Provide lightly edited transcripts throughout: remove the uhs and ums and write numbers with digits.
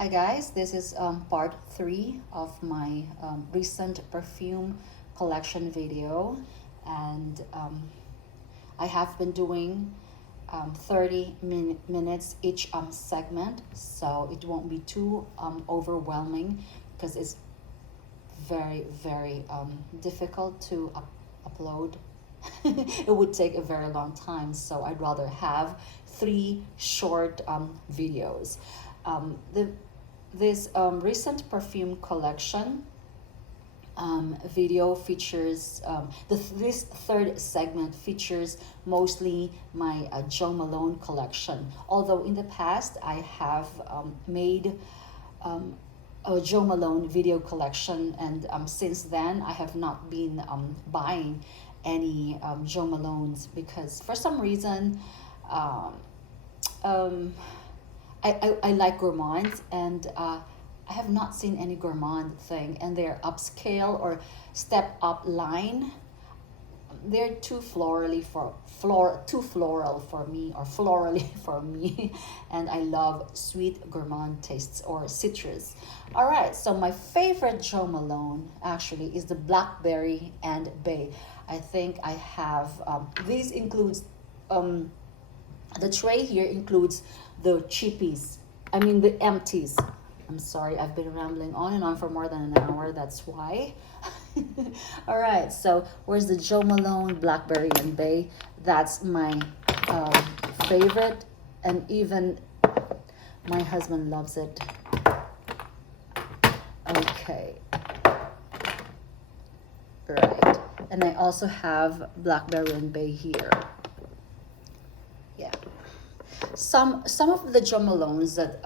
Hi guys, this is part 3 of my recent perfume collection video, and I have been doing 30 minutes each segment, so it won't be too overwhelming because it's very difficult to upload. It would take a very long time, so I'd rather have 3 short videos. This recent perfume collection video features this third segment features mostly my Jo Malone collection, although in the past I have made a Jo Malone video collection, and since then I have not been buying any Jo Malones because for some reason um, um, I like gourmands, and I have not seen any gourmand thing, and their upscale or step up line, they're too too floral for me, or florally for me. And I love sweet gourmand tastes or citrus. All right, so my favorite Jo Malone actually is the blackberry and bay. I think I have these includes the tray here includes the cheapies, I mean the empties. I'm sorry, I've been rambling on and on for more than an hour, that's why. All right, so where's the Jo Malone Blackberry and Bay? That's my um, favorite, and even my husband loves it. Okay, right, and I also have Blackberry and Bay here. Yeah, some of the Jo Malones that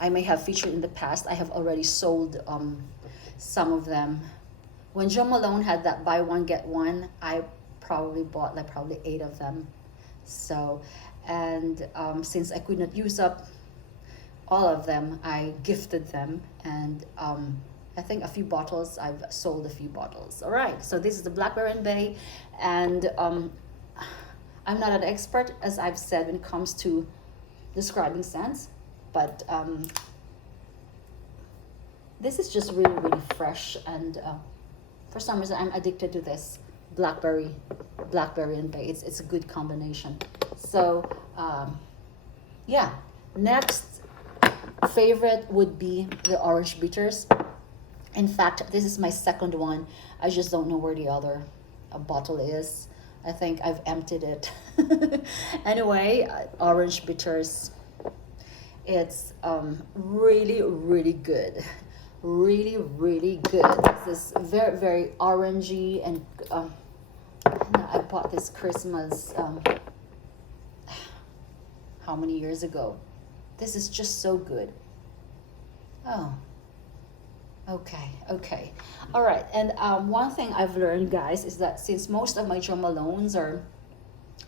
I may have featured in the past, I have already sold some of them. When Jo Malone had that buy one get one, I probably bought like probably 8 of them. So, and since I could not use up all of them, I gifted them, and I think a few bottles, I've sold a few bottles. All right, so this is the Blackberry and Bay, and I'm not an expert, as I've said, when it comes to describing scents, but this is just really fresh, and for some reason I'm addicted to this blackberry and bay. It's a good combination. So yeah, next favorite would be the orange bitters. In fact, this is my second one. I just don't know where the other bottle is. I think I've emptied it. Anyway, orange bitters, it's really good, really good. This is very orangey, and I bought this Christmas how many years ago. This is just so good. Oh, okay, all right. And one thing I've learned, guys, is that since most of my Jo Malones are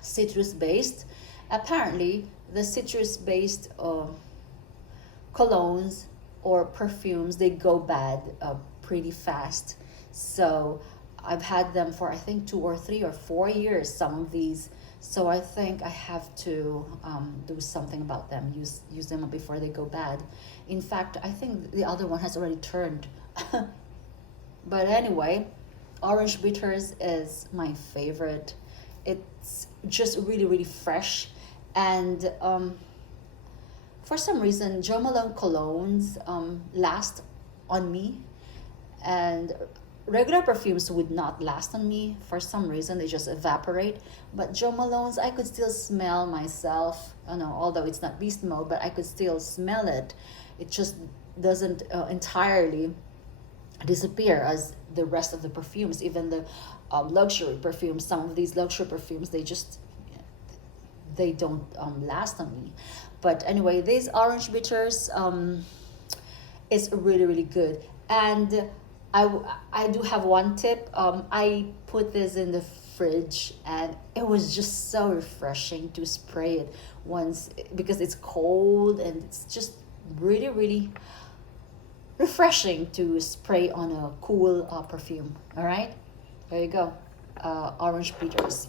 citrus based, apparently the citrus based colognes or perfumes, they go bad pretty fast. So I've had them for I think 2 or 3 or 4 years, some of these. So I think I have to do something about them, use them before they go bad. In fact, I think the other one has already turned. But anyway, orange bitters is my favorite. It's just really fresh, and for some reason Jo Malone colognes last on me, and regular perfumes would not last on me. For some reason they just evaporate, but Jo Malone's, I could still smell myself. I know, although it's not beast mode, but I could still smell it. It just doesn't entirely disappear as the rest of the perfumes, even the luxury perfumes. Some of these luxury perfumes, they don't last on me. But anyway, these orange bitters is really good. And I do have one tip. I put this in the fridge, and it was just so refreshing to spray it once, because it's cold, and it's just really refreshing to spray on a cool perfume. All right, there you go. Orange bitters.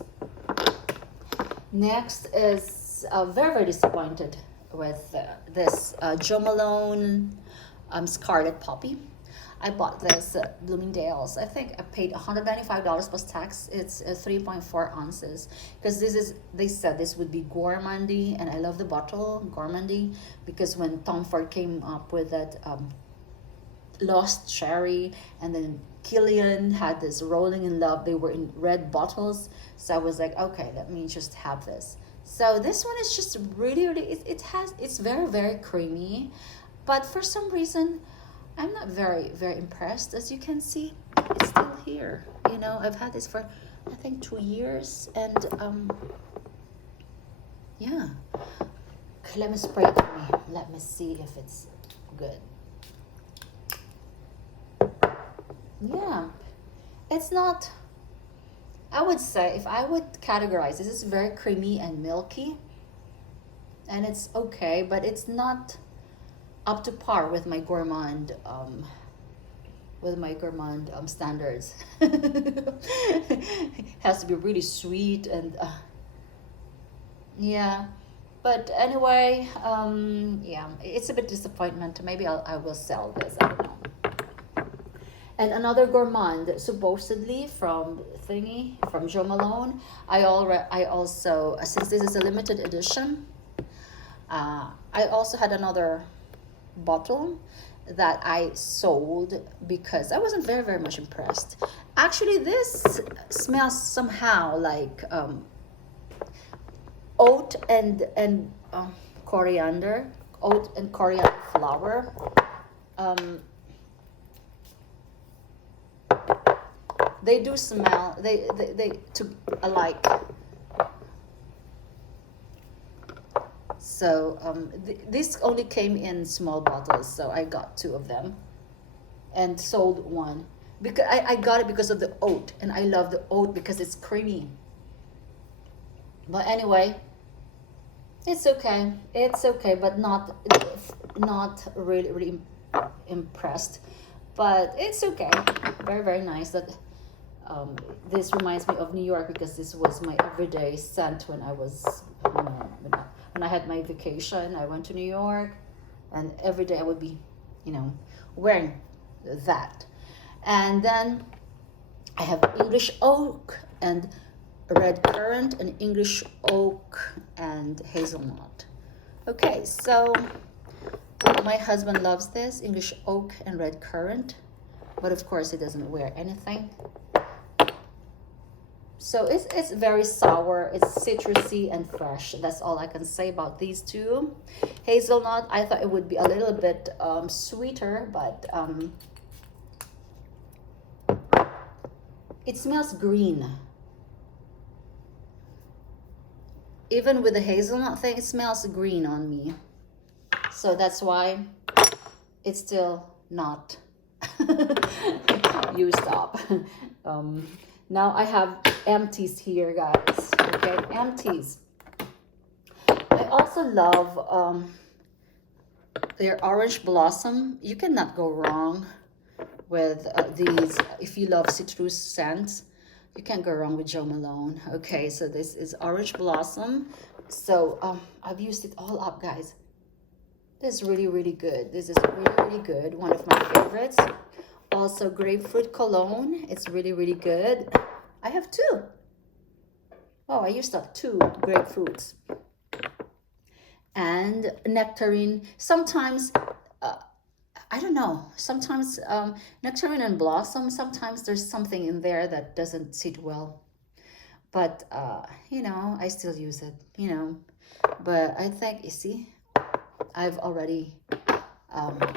Next is very disappointed with this Jo Malone Scarlet Poppy. I bought this Bloomingdale's. I think I paid $195 plus tax. It's 3.4 ounces because this is, they said this would be gourmandy, and I love the bottle gourmandy because when Tom Ford came up with that Lost Cherry, and then Killian had this Rolling in Love, they were in red bottles. So I was like, okay, let me just have this. So this one is just really, really, it's very, very creamy, but for some reason, I'm not very, very impressed. As you can see, it's still here. You know, I've had this for, I think, 2 years, and yeah. Okay, let me spray it on me. Let me see if it's good. Yeah, it's not, I would say, if I would categorize this, is very creamy and milky, and it's okay, but it's not up to par with my gourmand standards. Has to be really sweet and yeah. But anyway, yeah, it's a bit disappointment. Maybe I will sell this. I don't know. And another gourmand, supposedly from Jo Malone. I also, since this is a limited edition, I also had another bottle that I sold because I wasn't very, very much impressed. Actually, this smells somehow like oat and coriander, oat and coriander flower. They do smell, they to alike. So this only came in small bottles, so I got 2 of them and sold one because I got it because of the oat, and I love the oat because it's creamy. But anyway, it's okay. It's okay, but not really, really impressed. But it's okay. Very, very nice. That this reminds me of New York because this was my everyday scent when I was, when I had my vacation. I went to New York, and every day I would be, wearing that. And then I have English oak and red currant, and English oak and hazelnut. Okay, so my husband loves this English oak and red currant, but of course he doesn't wear anything. So it's very sour, it's citrusy and fresh. That's all I can say about these 2. Hazelnut, I thought it would be a little bit sweeter, but it smells green. Even with the hazelnut thing, it smells green on me. So that's why it's still not used up. Now I have empties here, guys. Okay, empties. I also love their orange blossom. You cannot go wrong with these. If you love citrus scents, you can't go wrong with Jo Malone. Okay, so this is orange blossom. So I've used it all up, guys. This is really, really good. This is really, really good. One of my favorites. Also, grapefruit cologne. It's really, really good. I have 2. Oh, I used up 2 grapefruits. And nectarine. Sometimes, I don't know. Sometimes nectarine and blossom, sometimes there's something in there that doesn't sit well. But, I still use it, But I think, you see, I've already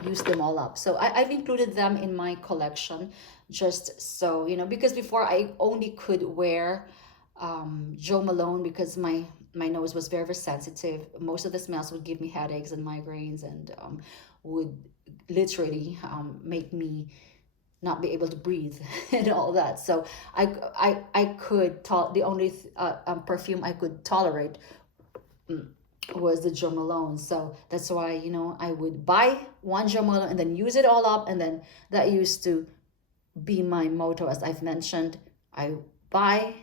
used them all up. So I've included them in my collection just so, because before I only could wear Jo Malone because my nose was very, very sensitive. Most of the smells would give me headaches and migraines, and would literally make me not be able to breathe and all that. So I could the only perfume I could tolerate was the Jo Malone. So that's why, I would buy one Jo Malone and then use it all up, and then that used to be my motto. As I've mentioned, I buy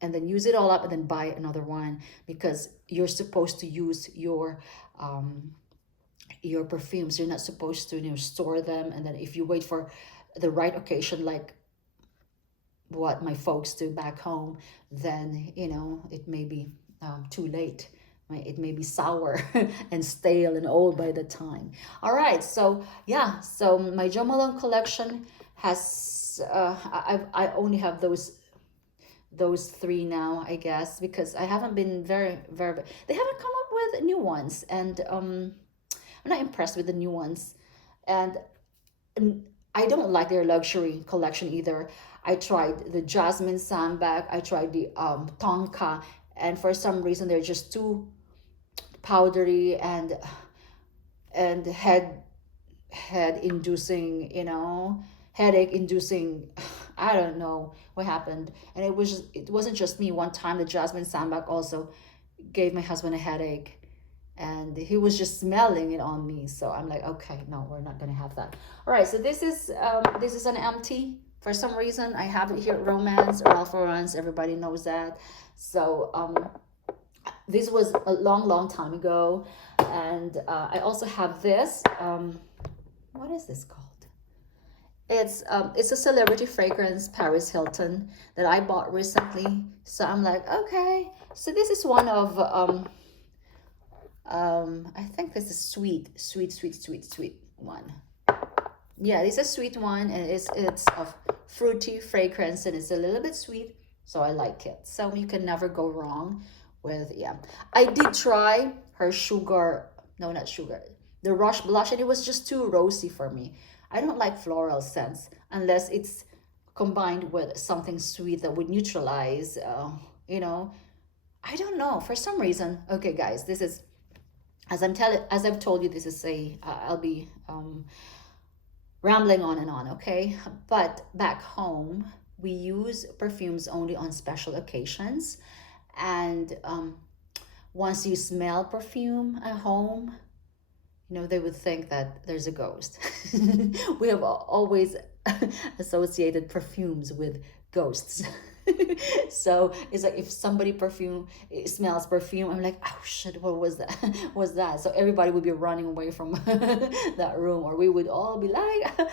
and then use it all up and then buy another one, because you're supposed to use your perfumes. You're not supposed to, store them, and then if you wait for the right occasion, like what my folks do back home, then it may be too late. Right? It may be sour and stale and old by the time. All right, so yeah, so my Jo Malone collection has I only have those three now, I guess, because I haven't been very, they haven't come up with new ones, and I'm not impressed with the new ones, and I don't like their luxury collection either. I tried the Jasmine Sandbag, I tried the Tonka, and for some reason they're just too powdery and head inducing, headache inducing. I don't know what happened, and it wasn't just me. One time the Jasmine Sandbag also gave my husband a headache, and he was just smelling it on me. So I'm like, okay, no, we're not gonna have that. All right, so this is an empty. For some reason, I have it here at Romance or Ralph Lauren's. Everybody knows that. So this was a long time ago, and I also have this. What is this called? It's a celebrity fragrance, Paris Hilton, that I bought recently. So I'm like, okay. So this is one of I think this is sweet one. Yeah, this is a sweet one, and it's a fruity fragrance, and it's a little bit sweet, so I like it. So you can never go wrong with, yeah. I did try her sugar, no, not sugar, the Rush blush, and it was just too rosy for me. I don't like floral scents unless it's combined with something sweet that would neutralize, you know. I don't know, for some reason. Okay, guys, this is, as I've told you, this is I'll be rambling on and on, okay? But back home, we use perfumes only on special occasions, and once you smell perfume at home, they would think that there's a ghost. We have always associated perfumes with ghosts. So it's like if somebody smells perfume, I'm like, oh shit, what was that? Was that? So everybody would be running away from that room, or we would all be like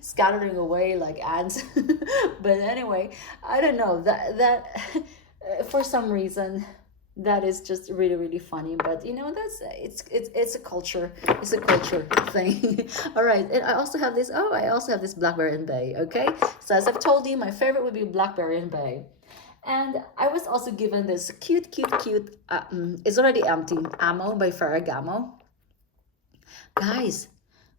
scattering away like ants. But anyway, I don't know, that for some reason that is just really funny. But that's it's a culture thing. All right, and I also have this Blackberry and Bay. Okay, so as I've told you, my favorite would be Blackberry and Bay, and I was also given this cute it's already empty, Ammo by Ferragamo. Guys,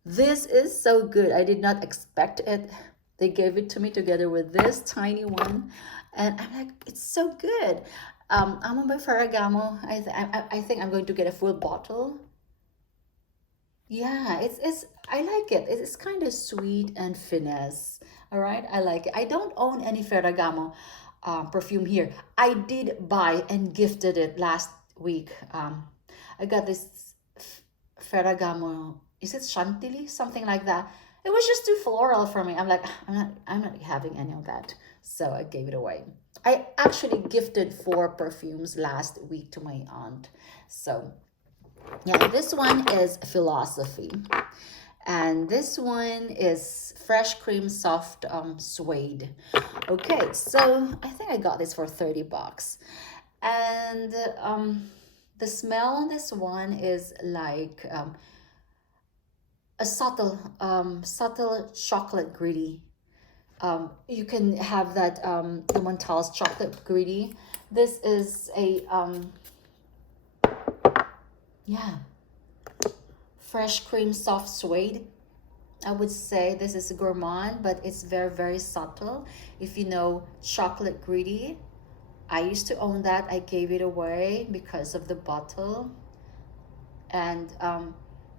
this is so good. I did not expect it. They gave it to me together with this tiny one, and I'm like, it's so good. I'm on by Ferragamo. I think I'm going to get a full bottle. Yeah, it's I like it. It's kind of sweet and finesse. All right, I like it. I don't own any Ferragamo perfume here. I did buy and gifted it last week. I got this Ferragamo. Is it Chantilly? Something like that. It was just too floral for me. I'm like, I'm not having any of that. So I gave it away. I actually gifted 4 perfumes last week to my aunt. So yeah, this one is Philosophy. And this one is Fresh Cream Soft Suede. Okay, so I think I got this for 30 bucks. And the smell on this one is like a subtle chocolate gritty. You can have that the Montal's chocolate gritty. This is a yeah, Fresh Cream Soft Suede. I would say this is gourmand, but it's very subtle. If you know chocolate gritty, I used to own that. I gave it away because of the bottle. And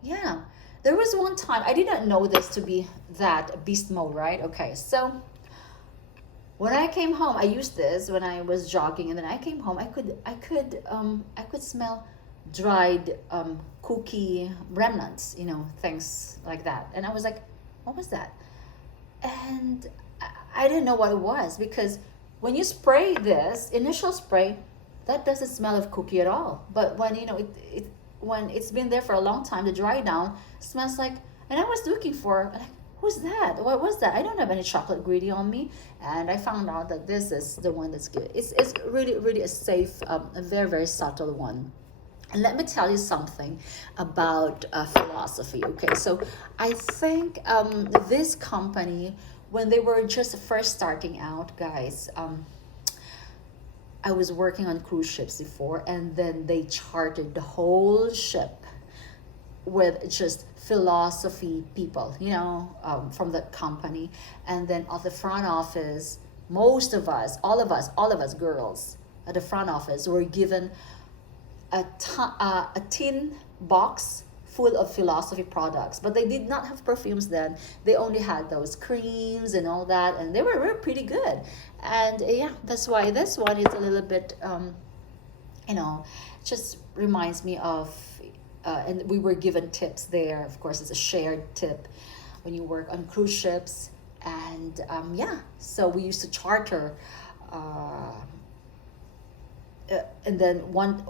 yeah, there was one time I did not know this to be that beast mode, right? Okay, so when I came home, I used this when I was jogging, and then I came home. I could smell dried cookie remnants, things like that. And I was like, what was that? And I didn't know what it was, because when you spray this initial spray, that doesn't smell of cookie at all. But when you know it when it's been there for a long time, the dry down smells like. And I was looking for like, who's that? What was that? I don't have any chocolate greedy on me, and I found out that this is the one that's good. It's really really a safe, a very very subtle one. And let me tell you something about philosophy. Okay, so I think this company, when they were just first starting out, guys, I was working on cruise ships before, and then they chartered the whole ship with just philosophy people, from the company. And then at the front office, most of us, all of us girls at the front office were given a tin box full of philosophy products, but they did not have perfumes then. They only had those creams and all that, and they were pretty good. And yeah, that's why this one is a little bit you know just reminds me of and we were given tips there. Of course, it's a shared tip when you work on cruise ships. And yeah, so we used to charter and then one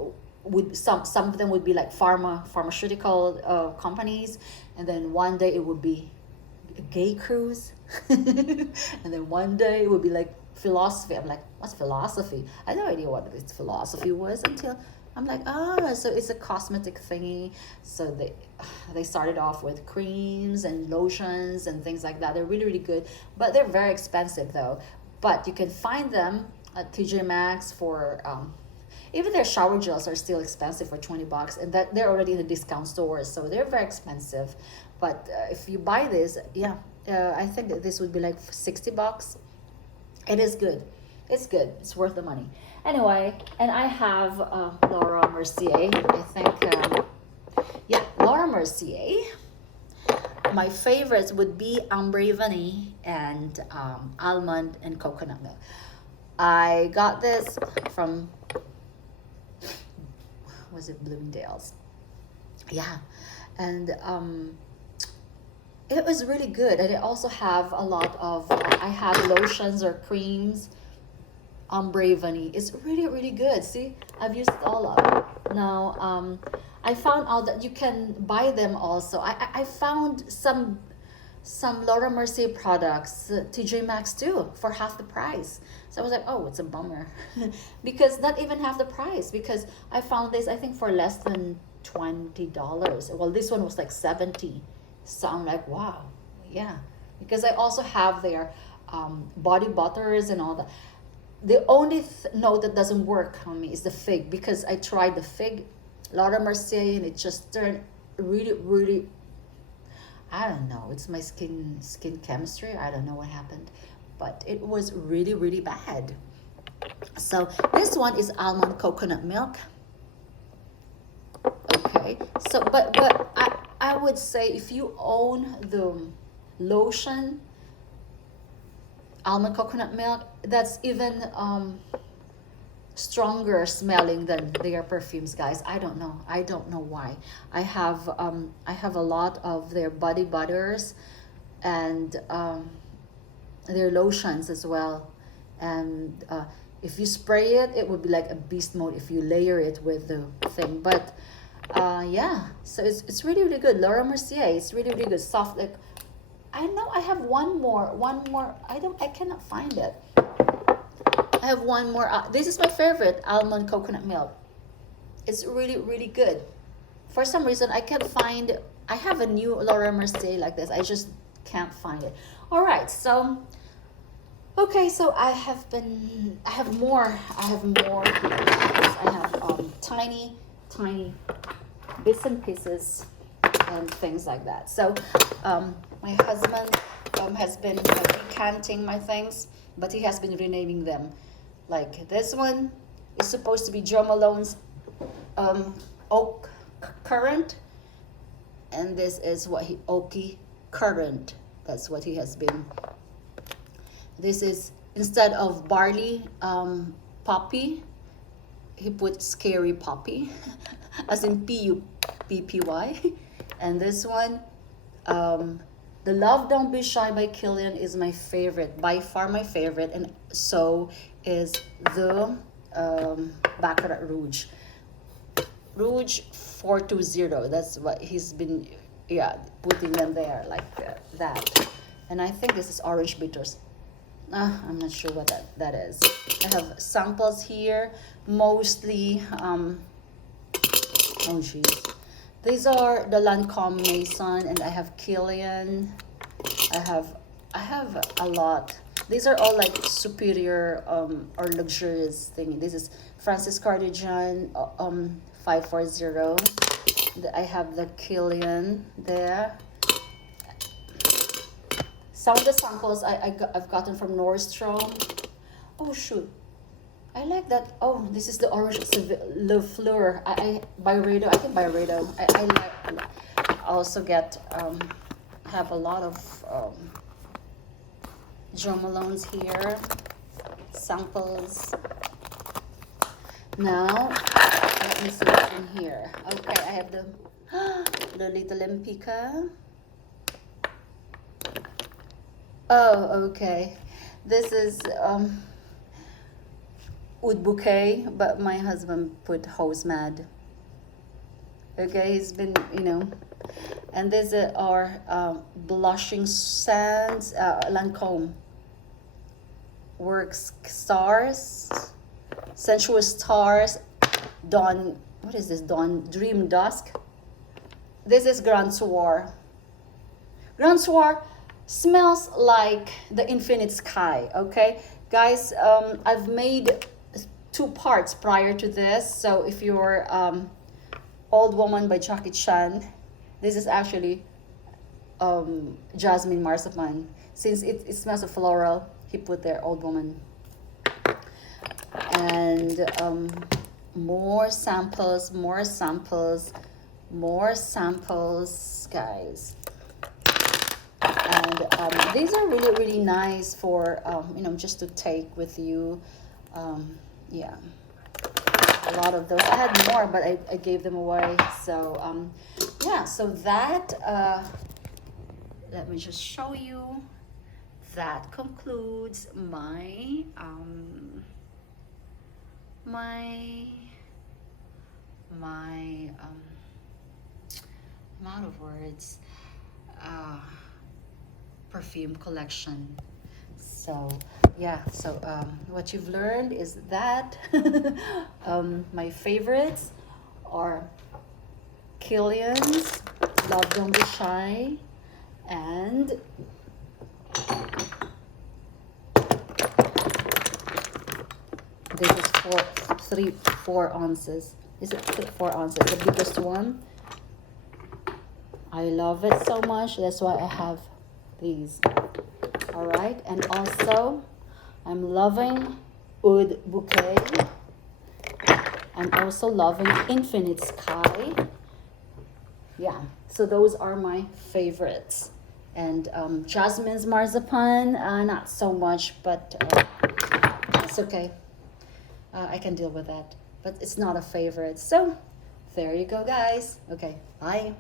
would some of them would be like pharmaceutical companies, and then one day it would be a gay cruise and then one day it would be like philosophy. I'm like, what's philosophy? I had no idea what this philosophy was until I'm like, so it's a cosmetic thingy. So they started off with creams and lotions and things like that. They're really really good, but they're very expensive though. But you can find them at TJ Maxx for even their shower gels are still expensive for $20, and that they're already in the discount stores, so they're very expensive. But if you buy this, yeah, I think that this would be like $60. It is good. It's good. It's worth the money. Anyway, and I have Laura Mercier. I think, yeah, Laura Mercier. My favorites would be Ambre Vanille and almond and coconut milk. I got this from, was it Bloomingdale's? Yeah, and it was really good. And I also have a lot of I have lotions or creams. Ombre Vanille is really really good. See, I've used it all up. Now I found out that you can buy them also. I found some Laura Mercier products, TJ Maxx too, for half the price. So I was like, oh, it's a bummer. Because not even half the price, because I found this, I think, for less than $20. Well, this one was like 70. So I'm like, wow, yeah. Because I also have their body butters and all that. The only note that doesn't work on me is the fig, because I tried the fig Laura Mercier and it just turned really, really, I don't know. It's my skin chemistry. I don't know what happened, but it was really really bad. So this one is almond coconut milk. Okay. So but I would say if you own the lotion almond coconut milk, that's even stronger smelling than their perfumes, guys. I don't know why. I have a lot of their body butters and their lotions as well. And if you spray it, it would be like a beast mode if you layer it with the thing. But yeah, so it's really really good. Laura Mercier, it's really really good. Soft, like, I know I have one more. I cannot find it. I have one more. This is my favorite, almond coconut milk. It's really really good. For some reason I can't find. I have a new Laura Mercier like this. I just can't find it. All right, so okay, so I have more. I have tiny bits and pieces and things like that. So my husband has been decanting my things, but he has been renaming them. Like this one is supposed to be Jo Malone's Oak Current, and this is Oaky Current. That's what he has been. This is, instead of barley poppy, he put scary poppy, as in Puppy. And this one, The Love Don't Be Shy by Killian is my favorite, by far my favorite, and so is the Baccarat Rouge 420. That's what he's been, yeah, putting them there like that. And I think this is orange bitters. I'm not sure what that is. I have samples here, mostly, oh geez. These are the Lancome Maison, and I have Kilian. I have a lot. These are all like superior or luxurious thing. This is Francis Cardigan 540. I have the Kilian there. Some of the samples I've gotten from Nordstrom. Oh shoot, I like that. Oh, this is the orange Le Fleur. I Byredo. I can Byredo. I like. I also get have a lot of Jo Malone's here, samples. Now let me see what's in here. Okay, I have the Lolita Olympica. Oh, okay. This is Oud Bouquet, but my husband put Hose Mad. Okay, he's been, you know. And these are blushing sands, Lancome. Works Stars, Sensuous Stars, Dawn. What is this? Dawn Dream Dusk. This is Grand Soir. Grand Soir smells like the Infinite Sky. Okay, guys, I've made 2 parts prior to this. So if you're Old Woman by Jackie Chan, this is actually Jasmine Marzipan. Since it smells of floral, he put there Old Woman. And more samples, guys. And these are really, really nice for, you know, just to take with you. Yeah, a lot of those. I had more, but I gave them away. So, yeah, so that, let me just show you. That concludes my, I'm out of words. Perfume collection. So yeah, so what you've learned is that my favorites are Kilian's Love Don't Be Shy, and this is 4 ounces. Is it 4 ounces? The biggest one. I love it so much. That's why I have these. All right, and also I'm loving Oud Bouquet. I'm also loving Infinite Sky. Yeah, so those are my favorites. And Jasmine's Marzipan, not so much, but it's okay. I can deal with that, but it's not a favorite. So there you go, guys. Okay, bye.